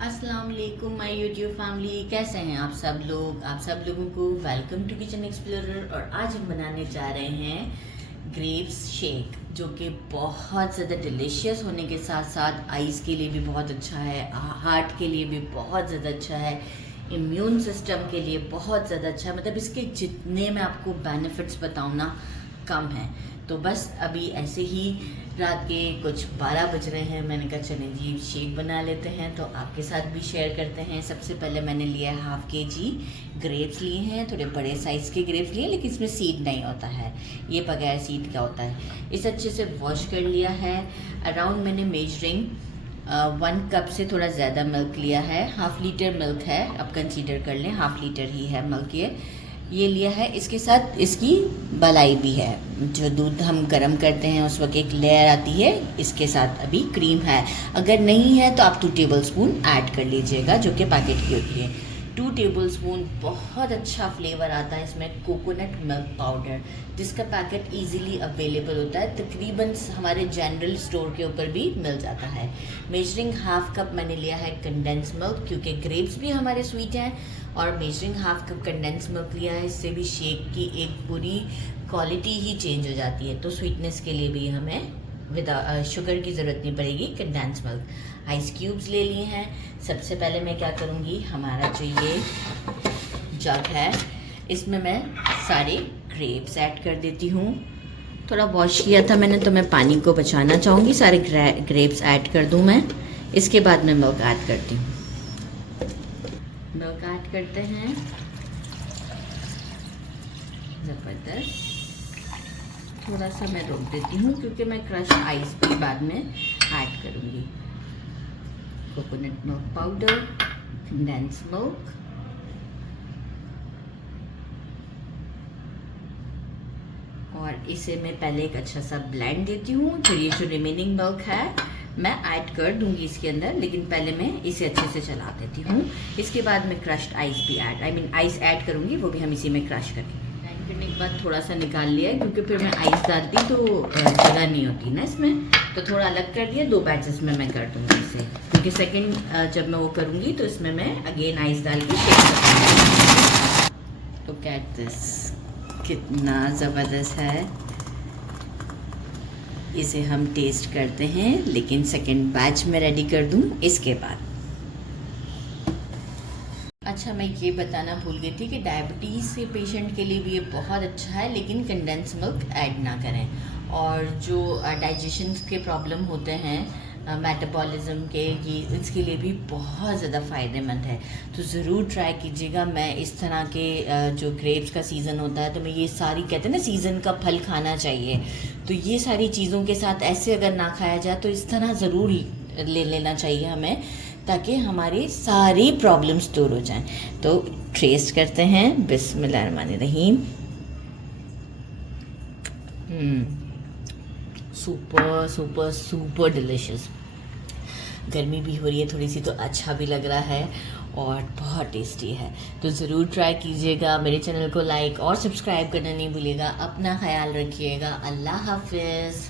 अस्सलाम वालेकुम my YouTube family, कैसे हैं आप सब लोग। आप सब लोगों को वेलकम टू किचन एक्सप्लोरर। और आज हम बनाने जा रहे हैं ग्रेप्स शेक, जो कि बहुत ज़्यादा डिलीशियस होने के साथ साथ आइज़ के लिए भी बहुत अच्छा है, हार्ट के लिए भी बहुत ज़्यादा अच्छा है, इम्यून सिस्टम के लिए बहुत ज़्यादा अच्छा है। मतलब इसके जितने मैं आपको बेनिफिट्स बताऊँ ना कम है। तो बस अभी ऐसे ही रात के कुछ 12 बज रहे हैं, मैंने कहा चलें जी शेक बना लेते हैं, तो आपके साथ भी शेयर करते हैं। सबसे पहले मैंने लिया है 1/2 kg ग्रेप्स लिए हैं, थोड़े बड़े साइज़ के ग्रेप्स लिए, लेकिन इसमें सीड नहीं होता है, ये बगैर सीड का होता है। इसे अच्छे से वॉश कर लिया है। अराउंड मैंने मेजरिंग 1 कप से थोड़ा ज़्यादा मिल्क लिया है, 1/2 लीटर मिल्क है, अब कंसीडर कर लें 1/2 लीटर ही है मिल्क ये लिया है। इसके साथ इसकी मलाई भी है, जो दूध हम गर्म करते हैं उस वक्त एक लेयर आती है, इसके साथ अभी क्रीम है। अगर नहीं है तो आप 2 टेबलस्पून ऐड कर लीजिएगा, जो कि पैकेट की होती है। 2 टेबलस्पून बहुत अच्छा फ्लेवर आता है इसमें कोकोनट मिल्क पाउडर, जिसका पैकेट इजीली अवेलेबल होता है, तकरीबन हमारे जनरल स्टोर के ऊपर भी मिल जाता है। मेजरिंग 1/2 कप मैंने लिया है कंडेंस मिल्क, क्योंकि ग्रेप्स भी हमारे स्वीट हैं, और मेजरिंग 1/2 कप कंडेंस मिल्क लिया है। इससे भी शेक की एक पूरी क्वालिटी ही चेंज हो जाती है। तो स्वीटनेस के लिए भी हमें शुगर की ज़रूरत नहीं पड़ेगी, कंडेंस मिल्क। आइस क्यूब्स ले लिए हैं। सबसे पहले मैं क्या करूँगी, हमारा जो ये जग है इसमें मैं सारे ग्रेप्स ऐड कर देती हूँ। थोड़ा वॉश किया था मैंने, तो मैं पानी को बचाना चाहूँगी। सारे ग्रेप्स ऐड कर दूँ मैं। इसके बाद मैं मिल्क ऐड करती हूँ। मिल्क ऐड करते हैं, ज़बरदस्त। थोड़ा सा मैं रोक देती हूँ क्योंकि मैं क्रश आइस भी बाद में ऐड करूँगी। Coconut milk powder, condense milk, और इसे मैं पहले एक अच्छा सा ब्लेंड देती हूँ। फिर ये जो रिमेनिंग मिल्क है मैं ऐड कर दूंगी इसके अंदर, लेकिन पहले मैं इसे अच्छे से चला देती हूँ। इसके बाद मैं क्रश्ड आइस भी आइस ऐड करूँगी, वो भी हम इसी में क्रश करेंगे। ग्राइंड करने के बाद थोड़ा सा निकाल लिया है, क्योंकि फिर मैं आइस डालती तो जगह नहीं होती ना इसमें, तो थोड़ा अलग कर दिया। 2 बैचेस में मैं कर दूँगी इसे, क्योंकि सेकेंड जब मैं वो करूँगी तो इसमें मैं अगेन आइस डाल के शेक करूँगी। तो कैट दिस कितना ज़बरदस्त है। इसे हम टेस्ट करते हैं, लेकिन सेकंड बैच में रेडी कर दूं इसके बाद। अच्छा, मैं ये बताना भूल गई थी कि डायबिटीज़ के पेशेंट के लिए भी ये बहुत अच्छा है, लेकिन कंडेंस मिल्क ऐड ना करें। और जो डाइजेशन के प्रॉब्लम होते हैं, मेटाबॉलिज्म के, ये इसके लिए भी बहुत ज़्यादा फ़ायदेमंद है। तो ज़रूर ट्राई कीजिएगा। मैं इस तरह के जो ग्रेप्स का सीज़न होता है, तो मैं ये सारी, कहते हैं ना सीज़न का फल खाना चाहिए, तो ये सारी चीज़ों के साथ ऐसे अगर ना खाया जाए तो इस तरह ज़रूर ले लेना चाहिए हमें, ताकि हमारी सारी प्रॉब्लम्स दूर हो जाएं। तो टेस्ट करते हैं, बिस्मिल्लाहिर्रहमानिर्रहीम। Super super super delicious. गर्मी भी हो रही है थोड़ी सी, तो अच्छा भी लग रहा है और बहुत टेस्टी है। तो ज़रूर ट्राई कीजिएगा। मेरे चैनल को लाइक और सब्सक्राइब करना नहीं भूलिएगा। अपना ख्याल रखिएगा। अल्लाह हाफिज़।